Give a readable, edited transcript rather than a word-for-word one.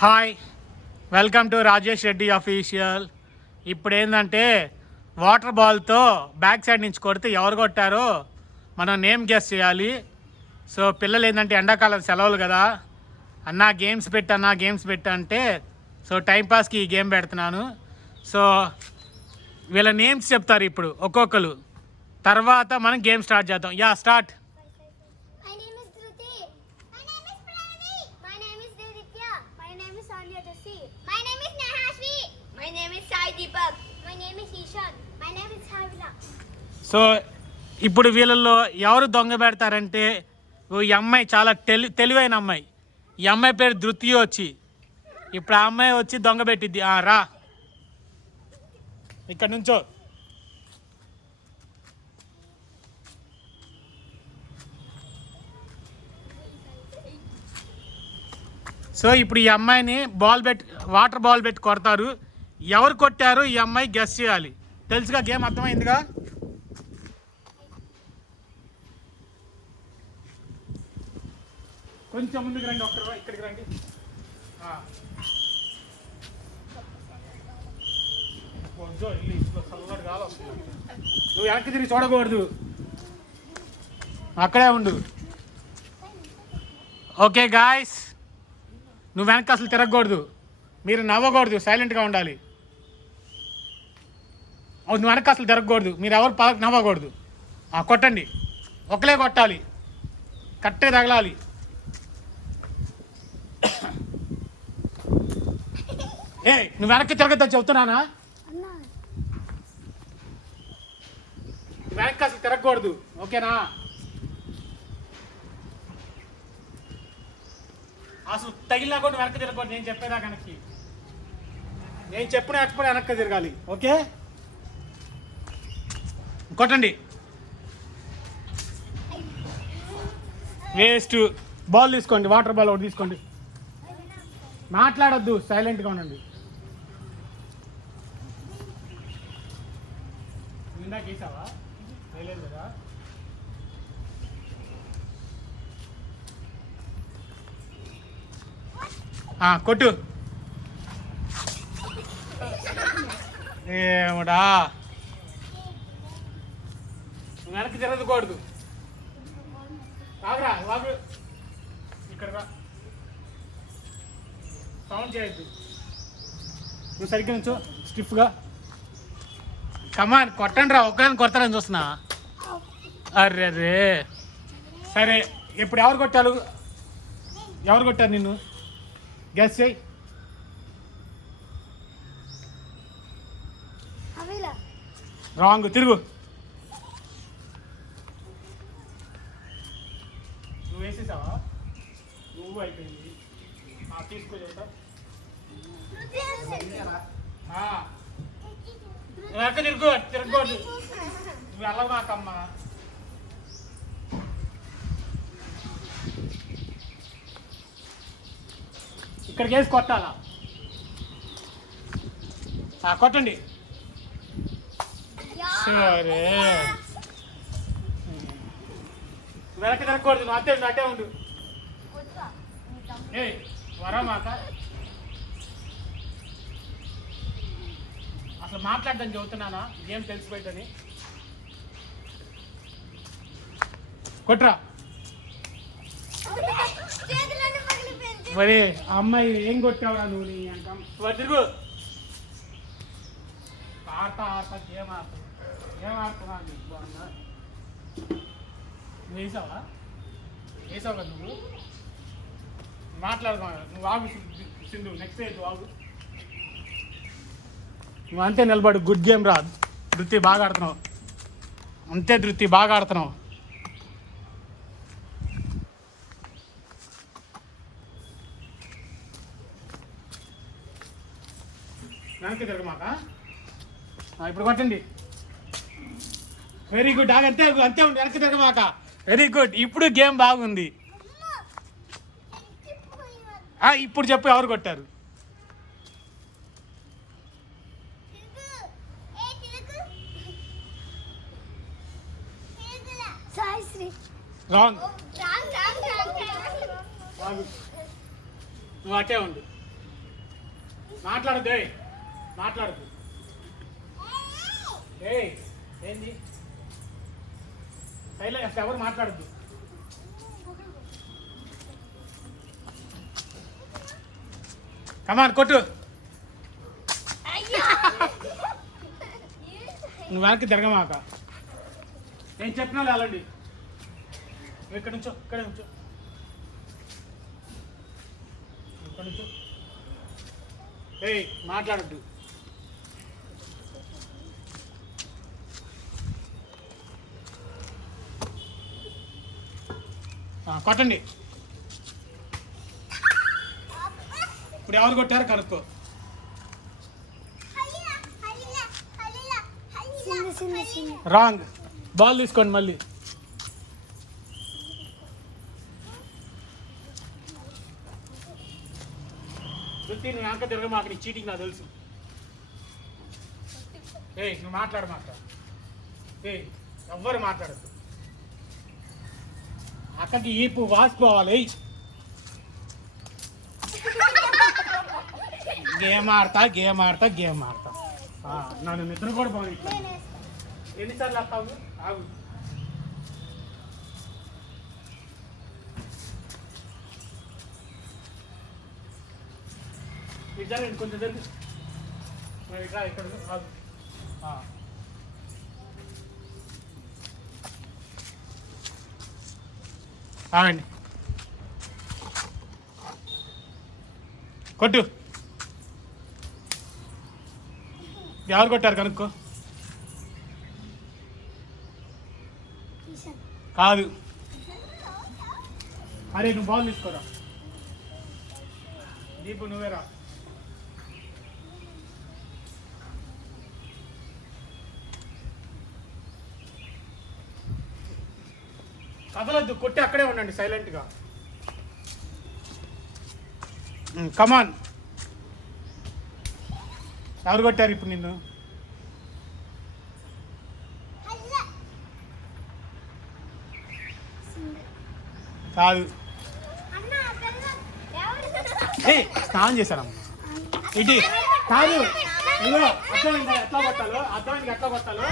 Hi, welcome to Rajesh Reddy official. ఇప్పుడు ఏంటంటే water బాల్తో బ్యాక్ సైడ్ నుంచి కొడితే ఎవరు కొట్టారో మనం నేమ్ గెస్ చేయాలి. సో పిల్లలు ఏంటంటే ఎండాకాలం సెలవులు కదా, అన్నా గేమ్స్ పెట్టంటే సో టైంపాస్కి ఈ గేమ్ పెడుతున్నాను. సో వీళ్ళ నేమ్స్ చెప్తారు ఇప్పుడు ఒక్కొక్కరు, తర్వాత మనం గేమ్ స్టార్ట్ చేద్దాం. Yeah start. సో ఇప్పుడు వీళ్ళల్లో ఎవరు దొంగ పెడతారంటే, ఈ అమ్మాయి చాలా తెలివైన అమ్మాయి. ఈ అమ్మాయి పేరు ధృతి. వచ్చి ఇప్పుడు ఆ అమ్మాయి వచ్చి దొంగ పెట్టిద్ది. రా ఇక్కడ నుంచో. సో ఇప్పుడు ఈ అమ్మాయిని వాటర్ బాల్ పెట్టి కొడతారు. ఎవరు కొట్టారు ఈ అమ్మాయి గెస్ చేయాలి. తెలుసుగా గేమ్, అర్థమైందిగా? కొంచెం ముందుకు రండి, ఇక్కడికి రండి. చల్లటి గాలి వస్తుంది. నువ్వు వెనక్కి తిరిగి చూడకూడదు, అక్కడే ఉండు. ఓకే గాయస్, నువ్వు వెనక్కి అసలు తిరగకూడదు, మీరు నవ్వకూడదు, సైలెంట్గా ఉండాలి. నువ్వు వెనక్కి అసలు తిరగకూడదు, మీరు ఎవరు నవ్వకూడదు. కొట్టండి, ఒకలే కొట్టాలి, కట్టే తగలాలి. నువ్వు వెనక్కి తిరగద్దని చెప్తున్నానా? వెనక్కి అసలు తిరగకూడదు, ఓకేనా? అసలు తగిలినా కూడా వెనక్కి తిరగకూడదు. నేను చెప్పేదా కనుక్కి, నేను చెప్పిన ఎక్స్పర్ట్ వెనక్కి తిరగాలి, ఓకే? కొట్టండి. వేస్ట్. బాల్ తీసుకోండి, వాటర్ బాల్ ఒకటి తీసుకోండి. మాట్లాడొద్దు, సైలెంట్గా ఉండండి. ఇందాక వేసావా? వేయలేదు కదా. కొట్టు. ఏమడా వెనక్కి తిరగకూడదు. రాగురా, వాగు. ఇక్కడ రా, సౌండ్ చేయొద్దు. నువ్వు సరిగ్గా నుంచో, స్టిఫ్గా. కమాన్, కొట్టండి రా. ఒక్కదాన్ని కొడతారని చూస్తున్నా. అర్రే సరే, ఇప్పుడు ఎవరు కొట్టారు నిన్ను? గెస్ చేయి. రాంగ్. తిరుగు. నువ్వు వేసేసావా? నువ్వు అయిపోయింది. తీసుకో చెప్తా. వెనక తిరగకూడదు. నువ్వు వెళ్ళవు నాకమ్మా. ఇక్కడికి వేసి కొట్టాలా? కొట్టండి. సరే, వెనక్కి తిరగకూడదు. నువ్వు అట్టే ఉండు. వరమాక అసలు మాట్లాడదని చెబుతున్నానా? ఏం తెలిసిపోయిందని. కొట్రా. మరి అమ్మాయి ఏం కొట్టావురా నువ్వు? నీ అంటాం తిరుగు. ఆడతా ఏం ఆడుతున్నా? నువ్వు వేసావు కదా నువ్వు. మాట్లాడుకో. నువ్వు ఆగు సింధు, నెక్స్ట్ అయితే ఆగు. నువ్వు అంతే నిలబడు. గుడ్ గేమ్ రా ధృతి, బాగా ఆడుతున్నావు. అంతే ధృతి, బాగా ఆడుతున్నావు. వెనక్కి తిరగమాక. ఇప్పుడు కొట్టండి. Very good. అంతే అంతే ఉండి, వెనక్కి తిరగమాక. Very good. ఇప్పుడు గేమ్ బాగుంది. ఇప్పుడు చెప్పు, ఎవరు కొట్టారు? రాంగ్. నువ్వు అట్టే ఉండు. మాట్లాడద్దు మాట్లాడద్దు. ఏంది సైలెంట్, అసలు ఎవరు మాట్లాడద్దు. కమాన్ కొట్టు. నువ్వు వెనక్కి తిరగమాక. నేను చెప్పినా వెళ్ళండి. ఇక్కడ నుంచో, ఇక్కడ నుంచో, ఇక్కడ నుంచో. మాట్లాడద్దు. కొట్టండి. ఇప్పుడు ఎవరు కొట్టారు కనుక్కో. రాంగ్. బాల్ తీసుకోండి మళ్ళీ. వృత్తి నువ్వు వెనక తిరగ మాకు, నీ చీటింగ్ నాకు తెలుసు. నువ్వు మాట్లాడమాక. ఎవ్వరు మాట్లాడద్దు. అక్కడికి ఈపు వాసిపోవాలి. గేమ్ ఆడతా నన్ను నిద్ర కూడా పోనీ. ఎన్నిసార్లు వస్తావు? ఆగు. జరగండి కొంచెం జరిగి ఇక్కడ ఆగు. ఆగండి. కొట్టు. ఎవరు కొట్టారు కనుక్కో. కాదు. అరే నువ్వు బాల్ తీసుకోరా. దీపు నువ్వేరా. కదలద్దు, కొట్టి అక్కడే ఉండండి సైలెంట్గా. కమాన్. ఎవరు కొట్టారు ఇప్పుడు నిన్ను? కాదు. స్నానం చేశానమ్మా. ఇటీ కాదు. ఎట్లా కొట్టాలో అర్థమైంది, ఎట్లా కొట్టాలో